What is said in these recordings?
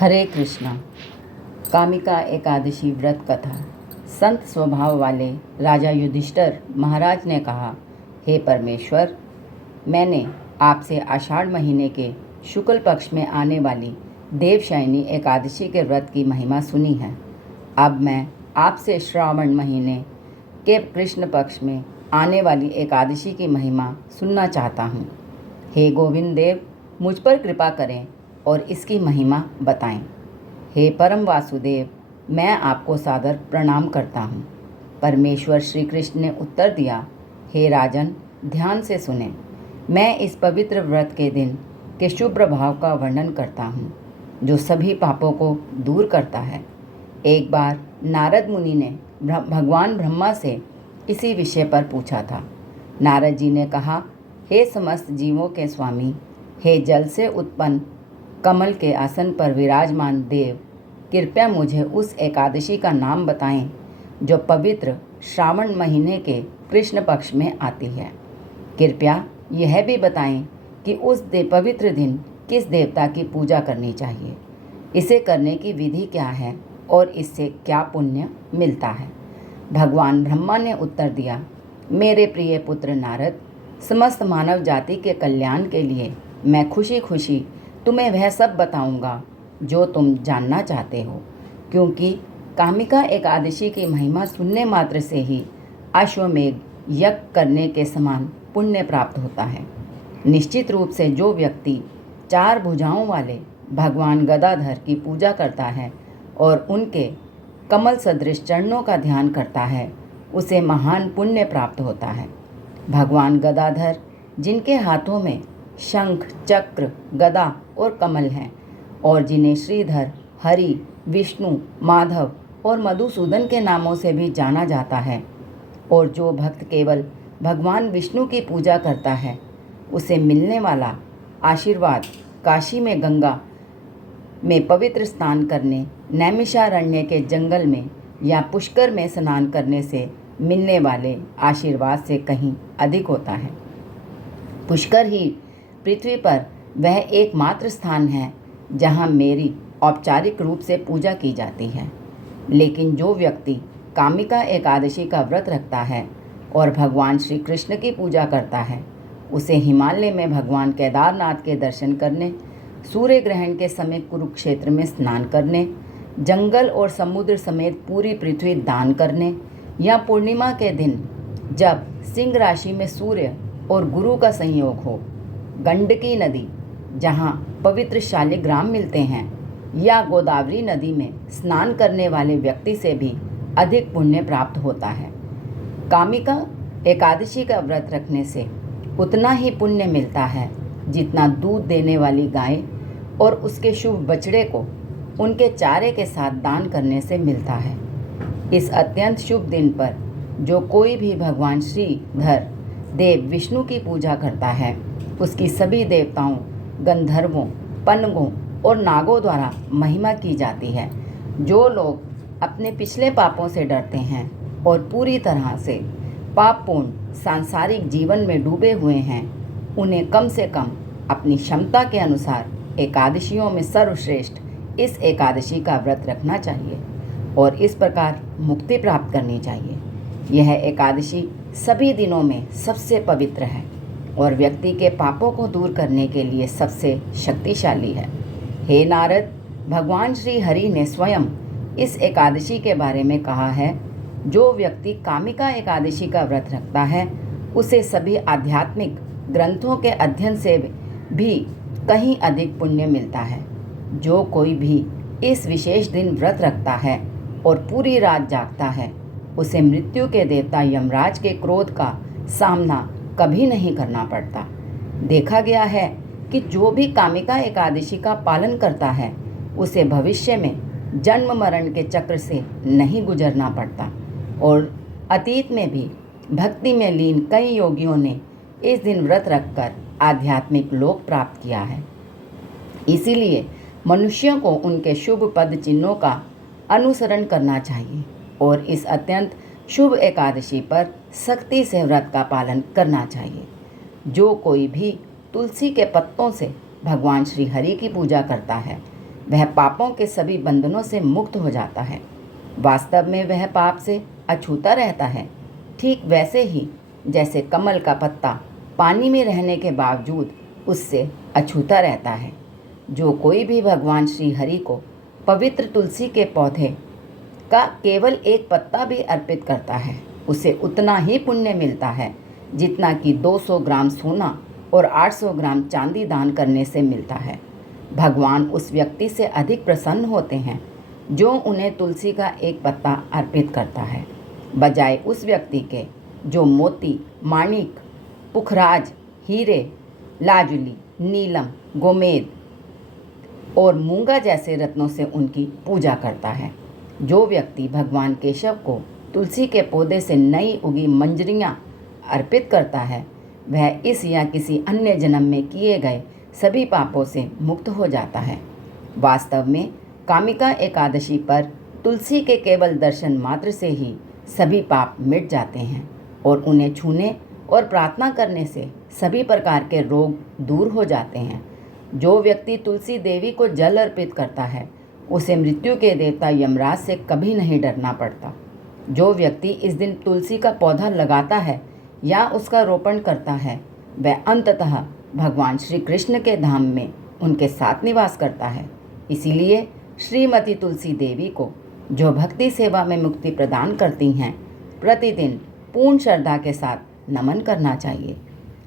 हरे कृष्णा। कामिका एकादशी व्रत कथा। संत स्वभाव वाले राजा युधिष्ठिर महाराज ने कहा, हे परमेश्वर, मैंने आपसे आषाढ़ महीने के शुक्ल पक्ष में आने वाली देवशयनी एकादशी के व्रत की महिमा सुनी है। अब मैं आपसे श्रावण महीने के कृष्ण पक्ष में आने वाली एकादशी की महिमा सुनना चाहता हूँ। हे गोविंद देव, मुझ पर कृपा करें और इसकी महिमा बताएं। हे परम वासुदेव, मैं आपको सादर प्रणाम करता हूँ। परमेश्वर श्री कृष्ण ने उत्तर दिया, हे राजन, ध्यान से सुने। मैं इस पवित्र व्रत के दिन के शुभ प्रभाव का वर्णन करता हूँ, जो सभी पापों को दूर करता है। एक बार नारद मुनि ने भगवान ब्रह्मा से इसी विषय पर पूछा था। नारद जी ने कहा, हे समस्त जीवों के स्वामी, हे जल से उत्पन्न कमल के आसन पर विराजमान देव, कृपया मुझे उस एकादशी का नाम बताएं जो पवित्र श्रावण महीने के कृष्ण पक्ष में आती है। कृपया यह भी बताएं कि उस पवित्र दिन किस देवता की पूजा करनी चाहिए, इसे करने की विधि क्या है और इससे क्या पुण्य मिलता है। भगवान ब्रह्मा ने उत्तर दिया, मेरे प्रिय पुत्र नारद, समस्त मानव जाति के कल्याण के लिए मैं खुशी खुशी तुम्हें वह सब बताऊंगा जो तुम जानना चाहते हो, क्योंकि कामिका एकादशी की महिमा सुनने मात्र से ही अश्वमेध यज्ञ करने के समान पुण्य प्राप्त होता है। निश्चित रूप से जो व्यक्ति 4 भुजाओं वाले भगवान गदाधर की पूजा करता है और उनके कमल सदृश चरणों का ध्यान करता है, उसे महान पुण्य प्राप्त होता है। भगवान गदाधर, जिनके हाथों में शंख, चक्र, गदा और कमल हैं और जिन्हें श्रीधर, हरि, विष्णु, माधव और मधुसूदन के नामों से भी जाना जाता है, और जो भक्त केवल भगवान विष्णु की पूजा करता है, उसे मिलने वाला आशीर्वाद काशी में गंगा में पवित्र स्नान करने, नैमिषारण्य के जंगल में या पुष्कर में स्नान करने से मिलने वाले आशीर्वाद से कहीं अधिक होता है। पुष्कर ही पृथ्वी पर वह एकमात्र स्थान है जहाँ मेरी औपचारिक रूप से पूजा की जाती है। लेकिन जो व्यक्ति कामिका एकादशी का व्रत रखता है और भगवान श्री कृष्ण की पूजा करता है, उसे हिमालय में भगवान केदारनाथ के दर्शन करने, सूर्य ग्रहण के समय कुरुक्षेत्र में स्नान करने, जंगल और समुद्र समेत पूरी पृथ्वी दान करने, या पूर्णिमा के दिन जब सिंह राशि में सूर्य और गुरु का संयोग हो, गंडकी नदी जहाँ पवित्र शालिग्राम मिलते हैं, या गोदावरी नदी में स्नान करने वाले व्यक्ति से भी अधिक पुण्य प्राप्त होता है। कामिका एकादशी का व्रत रखने से उतना ही पुण्य मिलता है जितना दूध देने वाली गाय और उसके शुभ बछड़े को उनके चारे के साथ दान करने से मिलता है। इस अत्यंत शुभ दिन पर जो कोई भी भगवान श्रीधर देव विष्णु की पूजा करता है, उसकी सभी देवताओं, गंधर्वों, पनगों और नागों द्वारा महिमा की जाती है। जो लोग अपने पिछले पापों से डरते हैं और पूरी तरह से पापपूर्ण सांसारिक जीवन में डूबे हुए हैं, उन्हें कम से कम अपनी क्षमता के अनुसार एकादशियों में सर्वश्रेष्ठ इस एकादशी का व्रत रखना चाहिए और इस प्रकार मुक्ति प्राप्त करनी चाहिए। यह एकादशी सभी दिनों में सबसे पवित्र है और व्यक्ति के पापों को दूर करने के लिए सबसे शक्तिशाली है। हे नारद, भगवान श्री हरि ने स्वयं इस एकादशी के बारे में कहा है, जो व्यक्ति कामिका एकादशी का व्रत रखता है, उसे सभी आध्यात्मिक ग्रंथों के अध्ययन से भी कहीं अधिक पुण्य मिलता है। जो कोई भी इस विशेष दिन व्रत रखता है और पूरी रात जागता है, उसे मृत्यु के देवता यमराज के क्रोध का सामना कभी नहीं करना पड़ता। देखा गया है कि जो भी कामिका एकादशी का पालन करता है, उसे भविष्य में जन्म मरण के चक्र से नहीं गुजरना पड़ता, और अतीत में भी भक्ति में लीन कई योगियों ने इस दिन व्रत रखकर आध्यात्मिक लोक प्राप्त किया है। इसीलिए मनुष्यों को उनके शुभ पद चिन्हों का अनुसरण करना चाहिए और इस अत्यंत शुभ एकादशी पर सख्ती से व्रत का पालन करना चाहिए। जो कोई भी तुलसी के पत्तों से भगवान श्री हरि की पूजा करता है वह पापों के सभी बंधनों से मुक्त हो जाता है। वास्तव में वह पाप से अछूता रहता है, ठीक वैसे ही जैसे कमल का पत्ता पानी में रहने के बावजूद उससे अछूता रहता है। जो कोई भी भगवान श्री हरि को पवित्र तुलसी के पौधे का केवल एक पत्ता भी अर्पित करता है, उसे उतना ही पुण्य मिलता है जितना कि 200 ग्राम सोना और 800 ग्राम चांदी दान करने से मिलता है। भगवान उस व्यक्ति से अधिक प्रसन्न होते हैं जो उन्हें तुलसी का एक पत्ता अर्पित करता है, बजाय उस व्यक्ति के जो मोती, माणिक, पुखराज, हीरे, लाजुली, नीलम, गोमेद और मूंगा जैसे रत्नों से उनकी पूजा करता है। जो व्यक्ति भगवान केशव को तुलसी के पौधे से नई उगी मंजरियाँ अर्पित करता है, वह इस या किसी अन्य जन्म में किए गए सभी पापों से मुक्त हो जाता है। वास्तव में कामिका एकादशी पर तुलसी के केवल दर्शन मात्र से ही सभी पाप मिट जाते हैं और उन्हें छूने और प्रार्थना करने से सभी प्रकार के रोग दूर हो जाते हैं। जो व्यक्ति तुलसी देवी को जल अर्पित करता है, उसे मृत्यु के देवता यमराज से कभी नहीं डरना पड़ता। जो व्यक्ति इस दिन तुलसी का पौधा लगाता है या उसका रोपण करता है, वह अंततः भगवान श्री कृष्ण के धाम में उनके साथ निवास करता है। इसीलिए श्रीमती तुलसी देवी को, जो भक्ति सेवा में मुक्ति प्रदान करती हैं, प्रतिदिन पूर्ण श्रद्धा के साथ नमन करना चाहिए।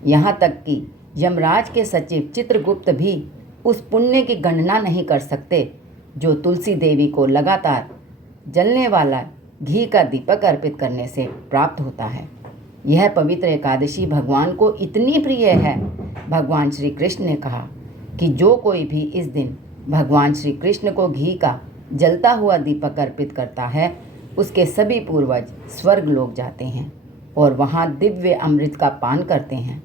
यहाँ तक कि यमराज के सचिव चित्रगुप्त भी उस पुण्य की गणना नहीं कर सकते जो तुलसी देवी को लगातार जलने वाला घी का दीपक अर्पित करने से प्राप्त होता है। यह पवित्र एकादशी भगवान को इतनी प्रिय है, भगवान श्री कृष्ण ने कहा कि जो कोई भी इस दिन भगवान श्री कृष्ण को घी का जलता हुआ दीपक अर्पित करता है, उसके सभी पूर्वज स्वर्ग लोक जाते हैं और वहाँ दिव्य अमृत का पान करते हैं।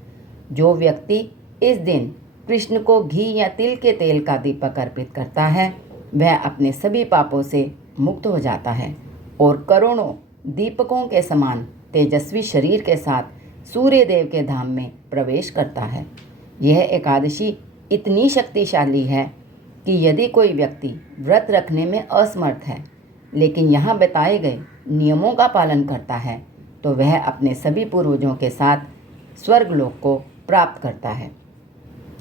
जो व्यक्ति इस दिन कृष्ण को घी या तिल के तेल का दीपक अर्पित करता है, वह अपने सभी पापों से मुक्त हो जाता है और करोड़ों दीपकों के समान तेजस्वी शरीर के साथ सूर्य देव के धाम में प्रवेश करता है। यह एकादशी इतनी शक्तिशाली है कि यदि कोई व्यक्ति व्रत रखने में असमर्थ है, लेकिन यहाँ बताए गए नियमों का पालन करता है, तो वह अपने सभी पूर्वजों के साथ स्वर्गलोक को प्राप्त करता है।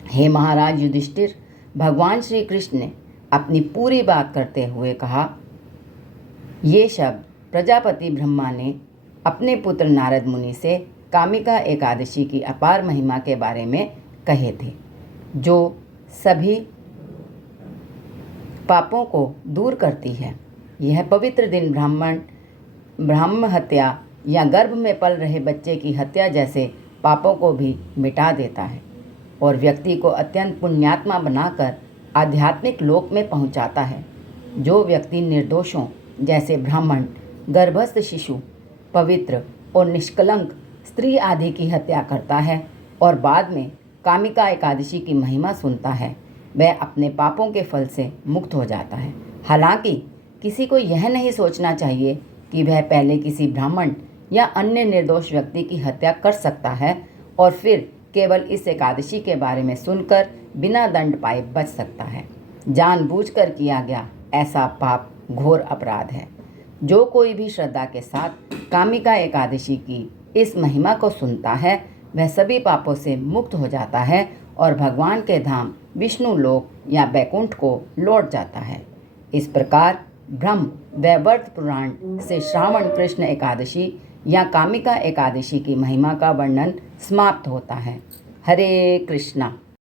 हे महाराज युधिष्ठिर, भगवान श्री कृष्ण ने अपनी पूरी बात करते हुए कहा, ये शब्द प्रजापति ब्रह्मा ने अपने पुत्र नारद मुनि से कामिका एकादशी की अपार महिमा के बारे में कहे थे, जो सभी पापों को दूर करती है। यह पवित्र दिन ब्राह्मण हत्या या गर्भ में पल रहे बच्चे की हत्या जैसे पापों को भी मिटा देता है और व्यक्ति को अत्यंत पुण्यात्मा बनाकर आध्यात्मिक लोक में पहुंचाता है। जो व्यक्ति निर्दोषों जैसे ब्राह्मण, गर्भस्थ शिशु, पवित्र और निष्कलंक स्त्री आदि की हत्या करता है और बाद में कामिका एकादशी की महिमा सुनता है, वह अपने पापों के फल से मुक्त हो जाता है। हालांकि किसी को यह नहीं सोचना चाहिए कि वह पहले किसी ब्राह्मण या अन्य निर्दोष व्यक्ति की हत्या कर सकता है और फिर केवल इस एकादशी के बारे में सुनकर बिना दंड पाए बच सकता है। जानबूझकर किया गया ऐसा पाप घोर अपराध है। जो कोई भी श्रद्धा के साथ कामिका एकादशी की इस महिमा को सुनता है, वह सभी पापों से मुक्त हो जाता है और भगवान के धाम विष्णु लोक या बैकुंठ को लौट जाता है। इस प्रकार ब्रह्म वैवर्त पुराण से श्रावण कृष्ण एकादशी या कामिका एकादशी की महिमा का वर्णन समाप्त होता है। हरे कृष्णा।